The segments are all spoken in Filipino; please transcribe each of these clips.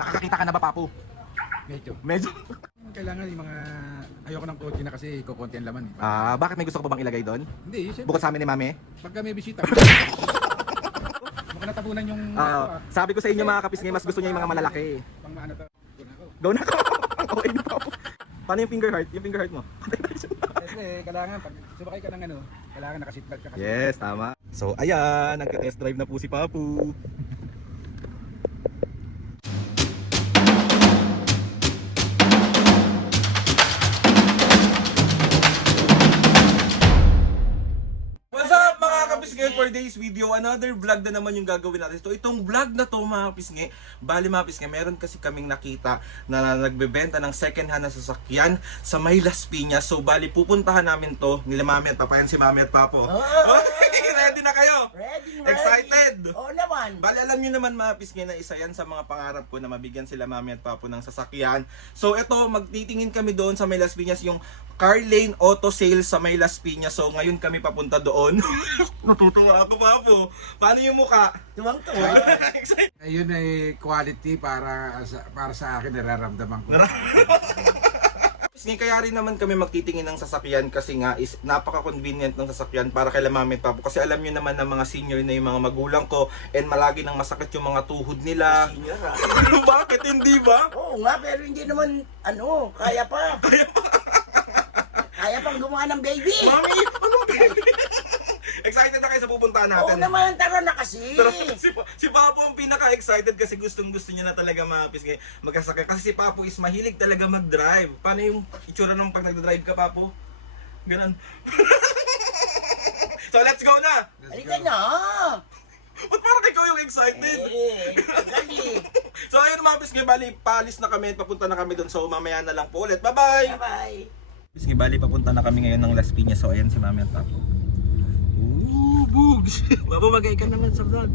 Nakakakita ka na ba, Papu? Medyo. Medyo. Kailangan yung mga... Ayoko ng kotse na kasi kukunti ang laman. Bakit may gusto ka pa bang ilagay doon? Hindi, siyempre. Bukod sa amin ni Mami? Pagka may bisita. Baka natabunan yung... Sabi ko sa inyo mga kapisngay, mas gusto niya yung mga malalaki. Pang maano to. Doon ako. Go na ako. Okay na, Papu. Paano yung finger heart? Yung finger heart mo? Siyempre, kailangan pag sumakay ka ng ano, kailangan naka-seatbelt ka kasi. Yes, tama. So, ayan. Nag-test drive na po si Papu. What's up mga kapisnge? For today's video, another vlog na naman yung gagawin natin. So, itong vlog na to mga kapisnge, bali mga kapisnge, meron kasi kaming nakita na nagbebenta ng second hand na sasakyan sa may Las Piñas. So, bali pupuntahan namin to, nila Mami at Papa, yan si Mami at Papo. Okay, ready na kayo? Ready. Excited? Oo naman. Bali, alam nyo naman mga pisngi na isa yan sa mga pangarap ko na mabigyan sila Mami at Papo ng sasakyan. So ito, magtitingin kami doon sa may Las Piñas, yung Car Lane Auto Sales sa may Las Piñas. So ngayon kami papunta doon. Natutuwa ako, Papo. Paano yung mukha? Tuwang-tuwa. Excited. Ayun ay quality para sa akin, nararamdaman ko. Pisngi, kaya rin naman kami magtitingin ng sasakyan kasi nga is napaka-convenient ng sasakyan para kay Mami at Papo. Kasi alam nyo naman na mga senior na yung mga magulang ko and malagi nang masakit yung mga tuhod nila. Senior ah. Bakit hindi ba? Oo nga, pero hindi naman, kaya pa. Kaya pang gumawa ng baby. Mami, ano ba? Excited na kayo sa pupuntahan natin. Oo naman, tara na kasi. Pero si Papo ang pinaka-excited kasi gustong-gusto niya na talaga magkasakyan. Kasi si Papo is mahilig talaga mag-drive. Paano yung itsura nung pag nag-drive ka, Papo? Ganon. So, let's go na! Halika na. Ba't parang ikaw yung excited? Gali. So, ayun mga pisngi, bali, palis na kami at papunta na kami doon. So, mamaya na lang po ulit. Bye-bye! Bye-bye. Pisngi, bali, papunta na kami ngayon ng Las Piñas. So, ayan si Mami at Papo. Ooh, bugs! Babamagay ka naman sa vlog.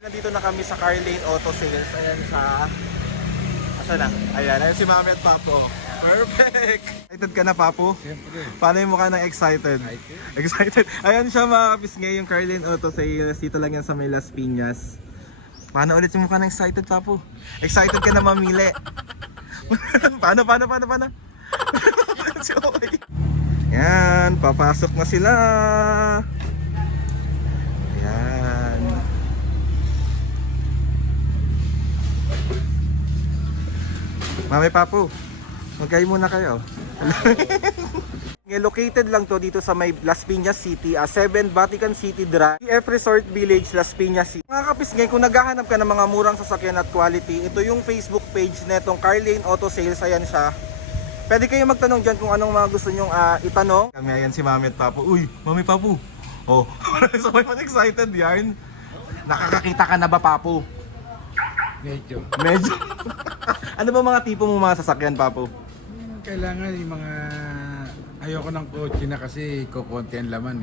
Nandito na kami sa Car Lane Auto Sales. Ayan sa... Asa na? Ayan si Mami at Papo. Perfect! Excited ka na, Papo? Siyempre. Paano yung mukha ng excited? Excited. Ayan siya mga kapisngay, yung Car Lane Auto Sales. Dito lang yan sa may Las Piñas. Paano ulit yung mukha ng excited, Papo? Excited ka na mamili. Paano? Okay. Yan, papasok na sila. Yan. Mami, Papu, magkain muna kayo. Located lang to dito sa may Las Piñas City, 7 Vatican City Drive, TF Resort Village, Las Piñas City. Mga kapisngay, kung naghahanap ka ng mga murang sasakyan at quality, ito yung Facebook page netong Car Lane Auto Sales. Ayan siya. Pwede kayo magtanong dyan kung anong mga gusto nyong itanong. Kami, ayan si Mami at Papu. Uy, Mami, Papu. Oh, so may excited yarn. Nakakakita ka na ba, Papu? Medyo. Medyo. Ano ba mga tipo mong mga sasakyan, Papu? Kailangan yung mga... Ayoko ng kotse na kasi kukunti ang laman.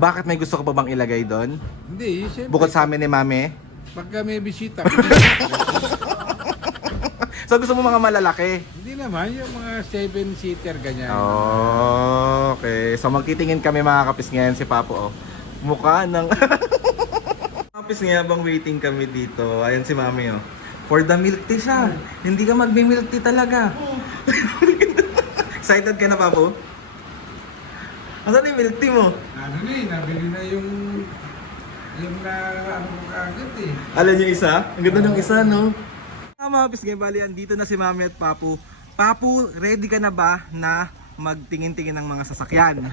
Bakit may gusto ka pa bang ilagay doon? Hindi, siyempre. Bukod sa amin ni Mami? Pagka may bisita. So gusto mo mga malalaki? Hindi naman, yung mga 7-seater ganyan. Oh, okay. So magtitingin kami mga kapis ngayon si Papo. Oh. Mukha ng... Kapis nga habang waiting kami dito. Ayan si Mami oh. For the milk tea siya. Hindi ka magbi-milk tea talaga. Excited ka na, Papo? Asan yung milk tea mo? Nabili na yung ano ko kaagad eh. Alam yung isa? Ang ganda ng isa, no? Mga pisngay, bali, dito na si Mami at Papu. Papu, ready ka na ba na magtingin-tingin ng mga sasakyan?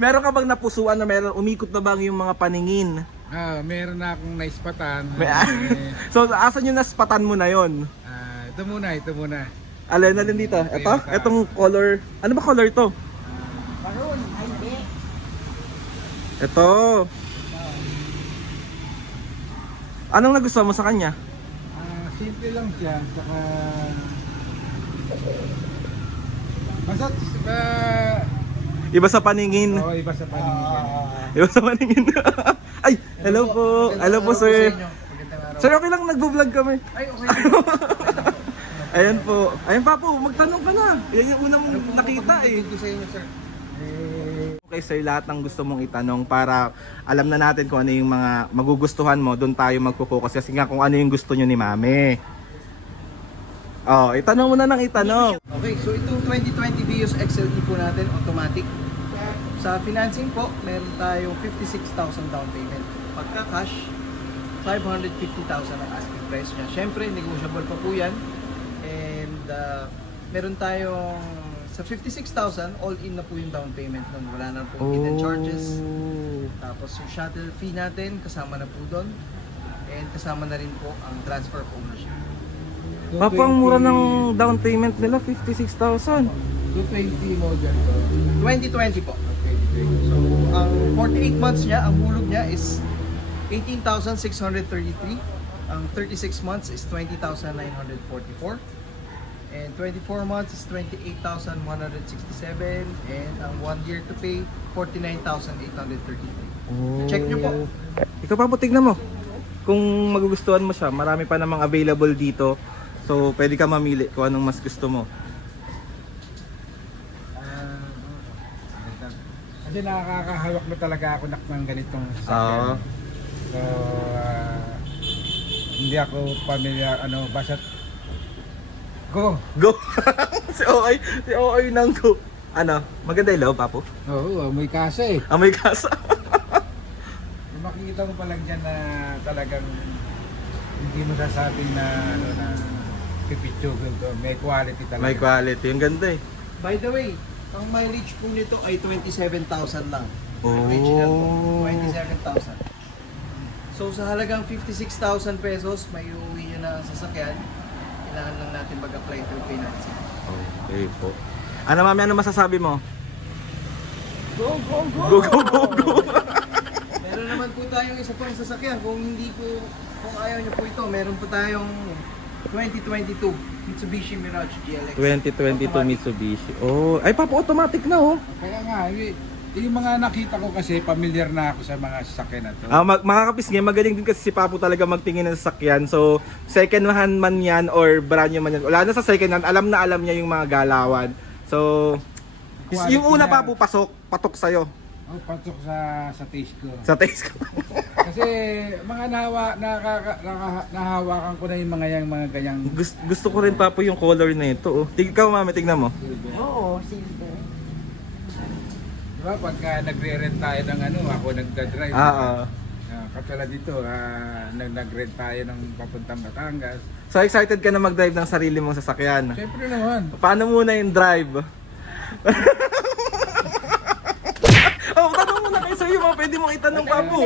Meron ka bang napusuan na meron, umikot na bang yung mga paningin? Meron na akong naispatan. So, asan yung naspatan mo na yon? Ito muna. Alin na din dito? Ito? Itong color, ano ba color to? Maroon. Ay, hindi. Ito. Anong nagustuhan mo sa kanya? Simple lang siya. Saka... Basta... Iba sa paningin. Oo, iba sa paningin. Iba sa paningin. Ay, hello po. Hello po, sir. Sir, okay lang, nagbo-vlog kami. Ay, okay. Ayan po. Ayan pa po, magtanong ka na. Yan yung unang nakita eh. Sa inyo, sir. kay sir lahat ng gusto mong itanong para alam na natin kung ano yung mga magugustuhan mo, doon tayo magpo-focus kasi nga kung ano yung gusto nyo ni Mami. Oh, itanong mo na ng itanong. Okay, so itong 2020 Vios XLE po natin, automatic. Sa financing po, meron tayong 56,000 down payment. Pagka cash, 550,000 ang asking price niya. Siyempre, negotiable pa po yan. And meron tayong, sa 56,000, all-in na po yung down payment nun. Wala na po hidden charges. Tapos yung shuttle fee natin, kasama na po doon. And kasama na rin po ang transfer of ownership. Papa, ang mura ng down payment nila, 56,000. 220 mo dyan to. 2020 po. Okay, So, ang 48 months niya, ang hulog niya is 18,633. Ang 36 months is 20,944. And 24 months is 28,167. And ang 1 year to pay, 49,833. Check nyo po. Ikaw pa po, tignan mo. Kung magugustuhan mo siya, marami pa namang available dito. So, pwede ka mamili kung anong mas gusto mo. Kasi nakakahawak na talaga ako ng ganitong Oo. sasakyan. So, hindi ako pamilyar, basta go! Go! si Okay nang go. Ano, maganda yung loob, Papo? Oo, may kasa eh. Amoy kasa. Makikita mo pa lang dyan na talagang hindi mo sasabing na na pipitsugol to. May quality talaga. May quality. Yung ganda eh. By the way, ang mileage po nito ay 27,000 lang. Oh. Original po, 27,000. So sa halagang 56,000 pesos, may uuwi nyo na ang sasakyan. Kailangan lang natin mag-apply through financing. Okay po. Ano mami, ano masasabi mo? Go, go, go! Go, go, go, go! Meron naman po tayong isa pang sasakyan. Kung ayaw nyo po ito, meron po tayong 2022 Mitsubishi Mirage GLX. 2022 Automatic. Mitsubishi. Oh, ay Papo, automatic na oh. Kaya nga, yung mga nakita ko kasi familiar na ako sa mga sasakyan na to. Mga kapisngi, magaling din kasi si Papo talaga magtingin ng sasakyan. So, second hand man yan or brand new man yan. Wala na sa second hand, alam na alam niya yung mga galawan. So, yung una Quality Papo, patok sa'yo. Oh, pasok sa taste ko. Sa taste ko. Kasi mga nahawakan ko na yung mga ganyang gusto ko rin Papo yung color na ito. Oh. Ikaw mami, tignan mo. Oo, silver. diba, pagka nagre-rent tayo ng ako nagda-drive. Katulad dito, nag-rent tayo ng papuntang Batangas. So excited ka na mag-drive ng sarili mong sasakyan. Siyempre naman. Paano muna yung drive? Oh, tanong mo na kayo sa'yo, mga pwede mong itanong Papo.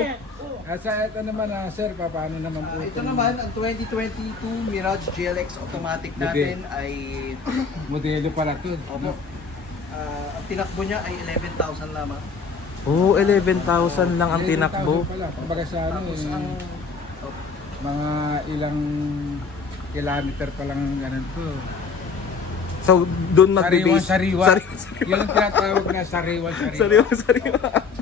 Sa ito naman, sir, paano naman po? Ito naman, ang 2022 Mirage GLX automatic natin ay Modelo pala to. opo. Ang tinakbo niya ay 11,000 lamang. Oh, 11,000 lang ang tinakbo. 11,000 pala. Kumbaga sa Tapos ang mga ilang kilometer pa lang ganun to. So, doon magbe-base. Sariwan. Yun ang tinatawag na sariwan. Sariwa.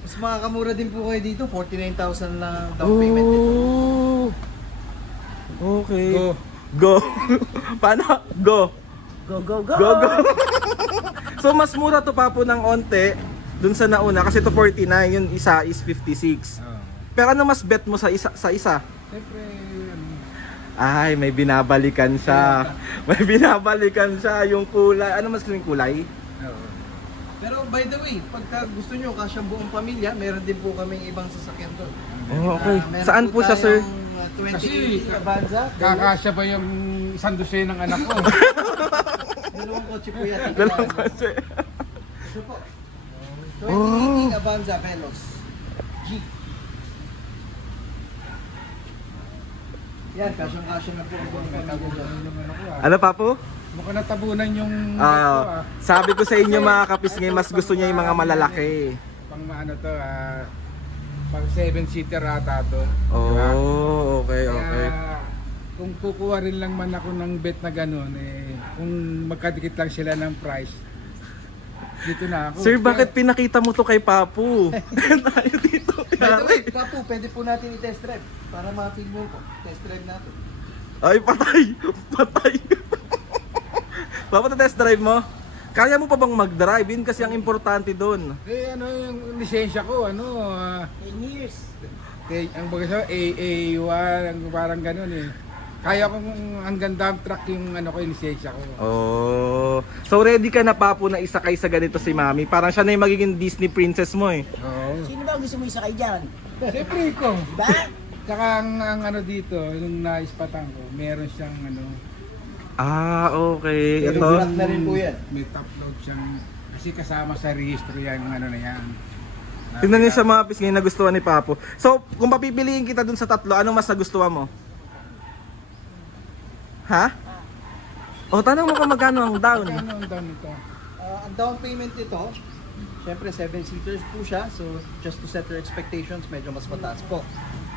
mas makakamura din po kayo dito, 49,000 lang down payment nito. Oh. Okay. Go. Go. Paano? Go. Go, go, go! Go, go. So, mas mura to Papo ng onte dun sa nauna kasi to 49, yung isa is 56. Pero ano mas bet mo sa isa? Siyempre, Ay, may binabalikan siya. May binabalikan siya yung kulay. Ano mas yung kulay? Pero by the way, pagka gusto nyo kasyang buong pamilya, meron din po kaming ibang sasakyan doon. Oh, okay. Meron Saan po siya, sir? tayong, 2018 Kasi, Avanza. kakasya ba yung isang dosen ng anak ko? Dalawang kotse po yan. Dalawang kasi. Ito po. 2018 Avanza Veloz G. Yan, kasyang-kasya na po ang buong pamilya dyan. Ano Papo? Mukhang natabunan yung Sabi ko sa inyo mga kapisngay, mas gusto niya yung mga malalaki. pang pang 7-seater ata to. Diba? Oh, okay, Kaya, okay. kung kukuha rin lang man ako ng bet na ganun, kung magkadikit lang sila ng price, dito na ako. Sir, bakit pinakita mo to kay Papo? Tayo dito. By the way, Papu, pwede po natin i-test drive para ma-feel mo po. Test drive natin. Ay, patay! Patay! Papo, test drive mo? Kaya mo pa bang mag-drive? Yun kasi ang importante doon. ano yung lisensya ko, 10 years. ang baga sa AA1, ang parang ganun eh. Kaya kong hanggang dump truck yung ko, yung lisensya ko. Oh. So ready ka na Papo na isakay sa ganito si Mami? Parang siya na yung magiging Disney princess mo eh. Oo. Sino ba ang gusto mo isakay dyan? Siyempre ko. Diba? Tsaka ang dito, yung naispatan ko, meron siyang Ah, okay. Pero Ito. black na rin po yan. may top load siyang, kasi kasama sa registro yan, yung na yan. Tingnan niyo siya mga pisngin na nagustuhan ni Papo. So, kung papipiliin kita dun sa tatlo, ano mas nagustuhan mo? Ha? O, tanong mo kung magkano ang down. Ano ang down nito? Ang down payment nito, syempre 7-seaters po siya. So just to set your expectations, medyo mas mataas po.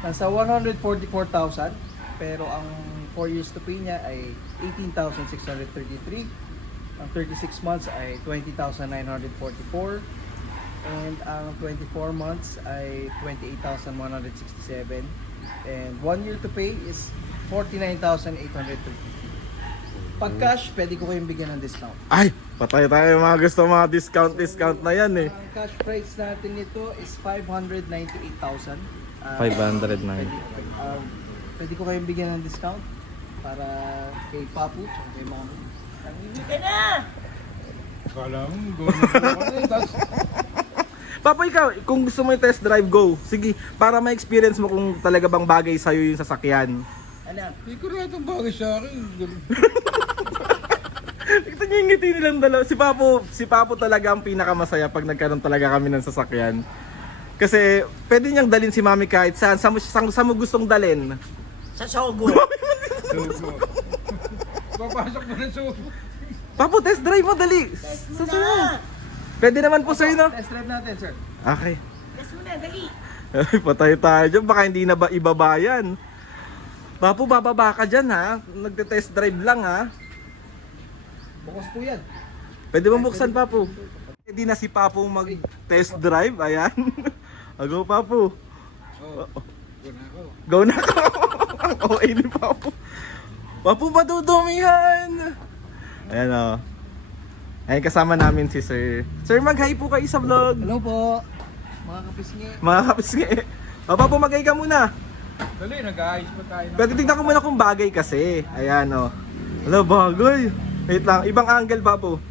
Nasa 144,000, pero ang 4 years to pay niya ay 18,633. Ang 36 months ay 20,944. And ang 24 months ay 28,167. And 1 year to pay is 49,833. Pag cash, pwede ko kayong bigyan ng discount. Ay, patay tayo mga gusto mga discount na yan eh. Ang cash price natin nito is 598,000. 509. Pwede ko kayong bigyan ng discount para kay Papu at kay Mami. Hindi ka na! Kala mo, gawin tapos Papo, ikaw, kung gusto mo yung test drive, go. Sige, para ma-experience mo kung talaga bang bagay sa'yo yung sasakyan. Ano? hindi ko na itong bagay sa akin. Tignan niyo yung ngiti nilang dalawa. Si Papo talaga ang pinakamasaya pag nagkaroon talaga kami ng sasakyan. Kasi pwede niyang dalhin si Mami kahit saan. Saan mo gustong dalhin? Sa Sogo. Sugo. Papasok mo ng sugo. Papo, test drive mo, dali. Test mo Susunod. na! Pwede naman po sa'yo, no? Test drive natin, sir. Okay. Test mo na, dali! Ay, patay tayo dyan. Baka hindi na ba ibabayan? Papo, bababa ka dyan, ha? Nagte-test drive lang, ha? Bukas po yan. Pwede mo buksan, Papo. Hindi na si Papo mag-test drive. Ayan. Go, Papo. Oh, doon ako. Go na ka. Ang OA ni Papo. Papo, madudumihan. Ayan, o. Ayan, kasama namin si Sir. Sir, mag-hi po kayo sa vlog. Hello po, mga kapisngi. Mga kapisngi. O, Papo, mag-hi ka muna. Dali, nag-aayos pa tayo. Pero tignan ko muna kung bagay kasi. Ayan, o. Ano, bagay. Wait lang, ibang angle, Papo.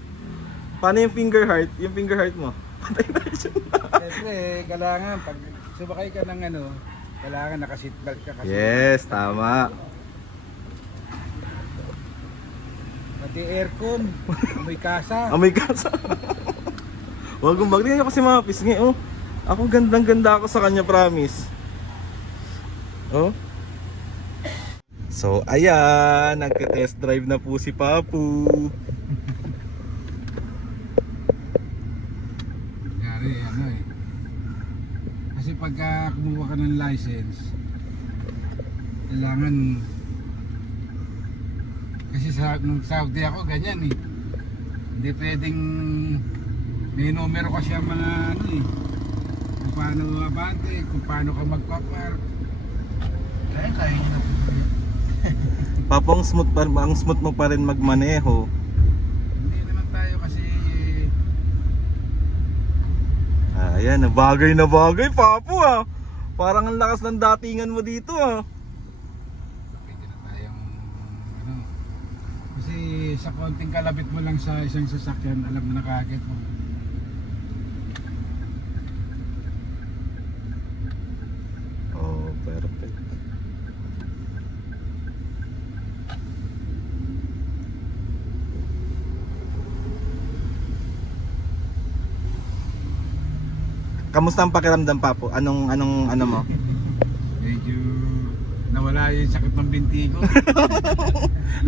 Paano yung finger heart? Yung finger heart mo? Patay na siya. Siyempre, kailangan pag subakay ka ng kailangan naka-seatbelt ka kasi. Yes, tama. Pati aircon, may kasa. Amoy kasa. Wag mong bagay kasi mga pisngi, oh. Ako gandang-ganda ako sa kanya, promise. Oh. So, ayan, nagte-test drive na po si Papu. Gari, kasi pagka kumuha ka ng license, kailangan, kasi nung Saudi ako, ganyan eh. Hindi pwedeng, may numero kasi ang mga kung paano abante, kung paano ka magpapark. Kaya tayo nyo na. Papu, ang smooth mo pa rin magmaneho. Hindi naman tayo kasi, Ayan, bagay na bagay, Papu, ah. Parang ang lakas ng datingan mo dito, ah. pwede na tayong, kasi sa konting kalabit mo lang sa isang sasakyan, alam mo na kaagad mo. Oh, perfect. Kamusta ang pakiramdam, Papo? Anong ano mo? Medyo nawala yung sakit ng binti ko.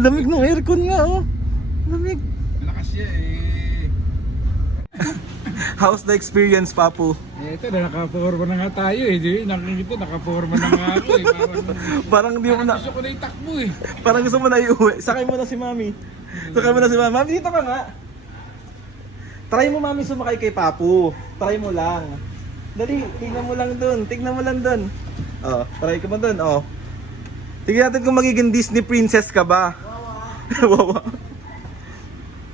Lamig ng aircon nga, oh. Lamig. Malakas siya eh. How's the experience, Papu? Ito na nakaporma na nga tayo eh. Di, nakikita nakaporma na nga ako eh. Parang hindi mo na, Gusto ko na itakbo eh. parang gusto mo na iuwi. Sakay mo na si Mami. Sakay mo na si Mami. Mami, dito ka nga. Try mo, Mami, sumakay kay Papu. Try mo lang. Dali, tignan mo lang dun. Tignan mo lang dun. Oh, try ka mo dun, oh. Tignan natin kung magiging Disney princess ka ba. Wawa.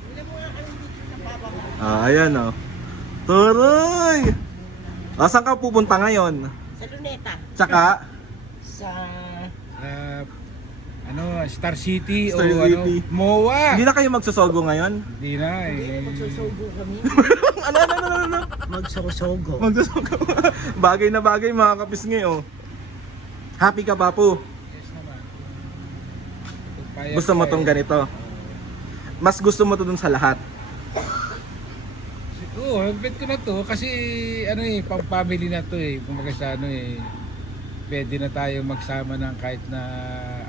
Ilan mo nga kami dito ng Papa Ayan oh. Turoy! Saan ka pupunta ngayon? Sa Luneta. Tsaka? Sa... Star City Star o City. MOA. Hindi na kayo magsusogo ngayon? Hindi na eh. Magsusugo kami. Ano? Magsusugo. Magsusogo. Bagay na bagay mga kapisngi oh. Happy ka Papu? Yes naman. Payag Gusto mo ka tong eh. ganito? Mas gusto mo to dun sa lahat? Oo, bet ko na to kasi pang family na to eh. Kumbaga sa pwede na tayo magsama ng kahit na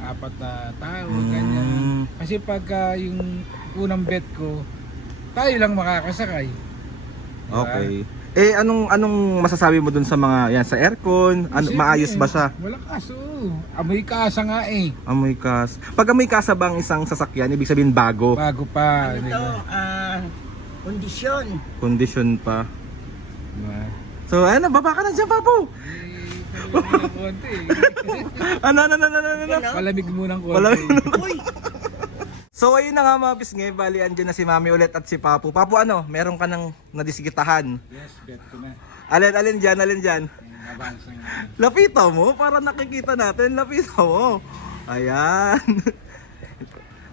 4 na tao, ganyan. Kasi pagka yung unang bet ko, tayo lang makakasakay. Diba? Okay. Anong masasabi mo dun sa mga yan sa aircon? Siyempre, Maayos ba siya? Wala kaso. Amoy kasa nga eh. Amoy kas. Pag amoy kasa bang isang sasakyan, ibig sabihin bago. Bago pa. Ano to? Kondisyon. Condition pa. Diba? So, baba ka na dyan, Papu. Palamig muna konti eh. Ano? Palamig munang konti. Palamig Uy! So, ayun na nga mga pisngi. Bali, andyan na si Mami ulit at si Papu. Papu, meron ka ng nadisikitahan. Yes, bet ko na. Alin dyan. Nabasa nga. Lapita mo, para nakikita natin. Lapita mo. Ayan.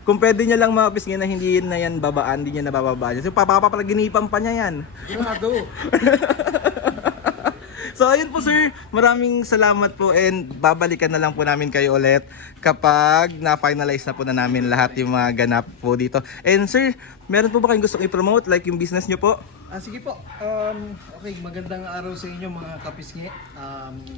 Kung pwede niya lang mga pisngi na hindi na yan babaan, hindi niya nabababaan. So, papapaginipan pa niya yan. Grado. So ayun po sir, maraming salamat po and babalikan na lang po namin kayo ulit kapag na-finalize na po na namin lahat yung mga ganap po dito. And sir, meron po ba kayong gustong i-promote like yung business nyo po? Sige po. Okay, magandang araw sa inyo mga kapisngi.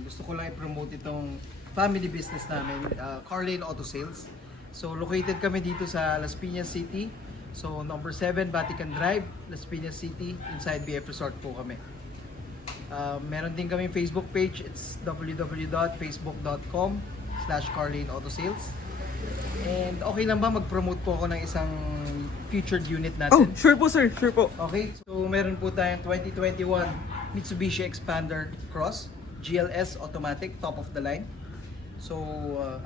Gusto ko lang i-promote itong family business namin, Carlane Auto Sales. So located kami dito sa Las Piñas City. So number 7 Vatican Drive, Las Piñas City, inside BF Resort po kami. Meron din kami Facebook page. It's www.facebook.com/Carlane Auto Sales. And okay lang ba mag-promote po ako ng isang featured unit Oh, natin? sure po sir, sure po. Okay, so meron po tayong 2021 Mitsubishi Expander Cross GLS automatic, top of the line. So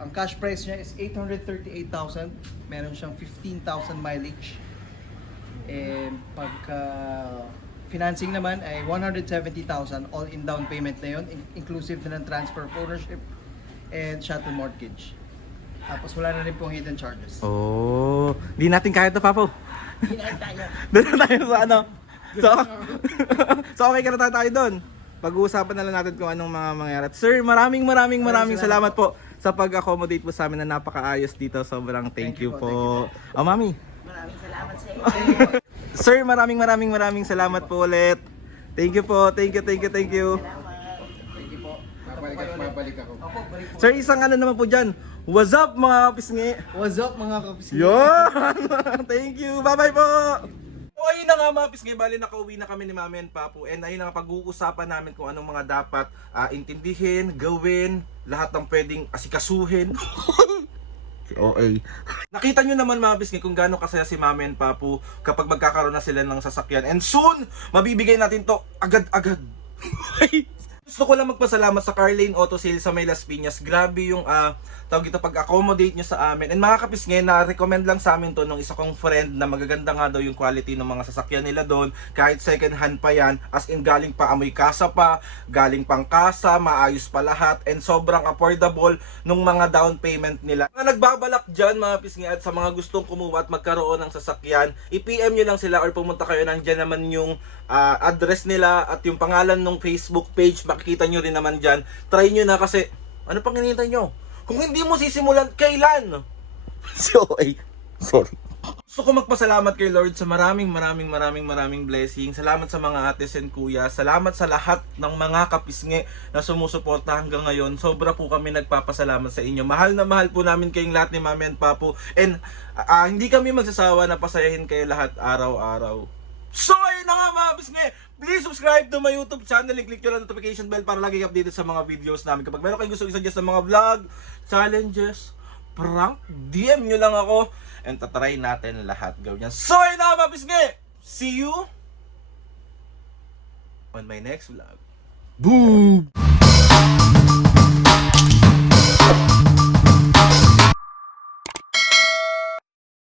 ang cash price niya is 838,000. Meron siyang 15,000 mileage. And pagka financing naman ay 170,000 all in down payment na yun, inclusive na ng transfer of ownership and shuttle mortgage. Tapos wala na rin pong hidden charges. Oh, di natin kaya to Papu. Hinahin tayo. Doon na tayo sa So okay ka na tayo doon. Pag-uusapan na lang natin kung anong mga mangyayari. At sir, maraming salamat po sa pag-accommodate po sa amin na napakaayos dito. Sobrang thank you po. Oh, Mami. Maraming salamat sa iyo. Sir, maraming salamat po ulit. Thank you po. Thank you. Thank you po. Babalik ako. Opo, balik po. Sir, isang naman po dyan. What's up mga kapisngi? What's up mga kapisngi? Yun! Thank you. Bye-bye po. So, ayun na nga mga pisngi. Bali nakauwi na kami ni Mami and Papu. And ayun na nga pag-uusapan namin kung anong mga dapat intindihin, gawin, lahat ng pwedeng asikasuhin. Okay. Nakita nyo naman mga bisngi kung gaano kasaya si Mami and Papu kapag magkakaroon na sila ng sasakyan. And soon, mabibigay natin to agad-agad. Gusto ko lang magpasalamat sa Carlane Auto Sales sa May Las Piñas. Grabe yung tawag ito pag-accommodate nyo sa amin. And mga kapisngi, na-recommend lang sa amin to nung isa kong friend na magaganda nga daw yung quality ng mga sasakyan nila doon. Kahit second hand pa yan, as in galing pa amoy kasa pa, galing pang kasa, maayos pa lahat, and sobrang affordable nung mga down payment nila. Mga nagbabalak dyan mga pisngi at sa mga gustong kumuha at magkaroon ng sasakyan, i-PM nyo lang sila or pumunta kayo, nandyan naman yung address nila at yung pangalan ng Facebook page, makikita nyo rin naman dyan. Try nyo na kasi, ano pang hinihintay nyo? Kung hindi mo sisimulan, kailan? Sorry. Gusto ko magpasalamat kay Lord sa maraming blessing. Salamat sa mga ates and kuya. Salamat sa lahat ng mga kapisngi na sumusuporta hanggang ngayon. Sobra po kami nagpapasalamat sa inyo. Mahal na mahal po namin kayong lahat ni Mami and Papu. And hindi kami magsasawa na pasayahin kayo lahat araw-araw. So ayun na nga mga kapisngi. Please subscribe to my YouTube channel and click nyo lang notification bell para lagi updated sa mga videos namin. Kapag meron kayong gusto i-suggest ng mga vlog, challenges, prank, DM nyo lang ako and tatry natin lahat gawin yan. So ayun na mga pisngi, see you on my next vlog. Boom!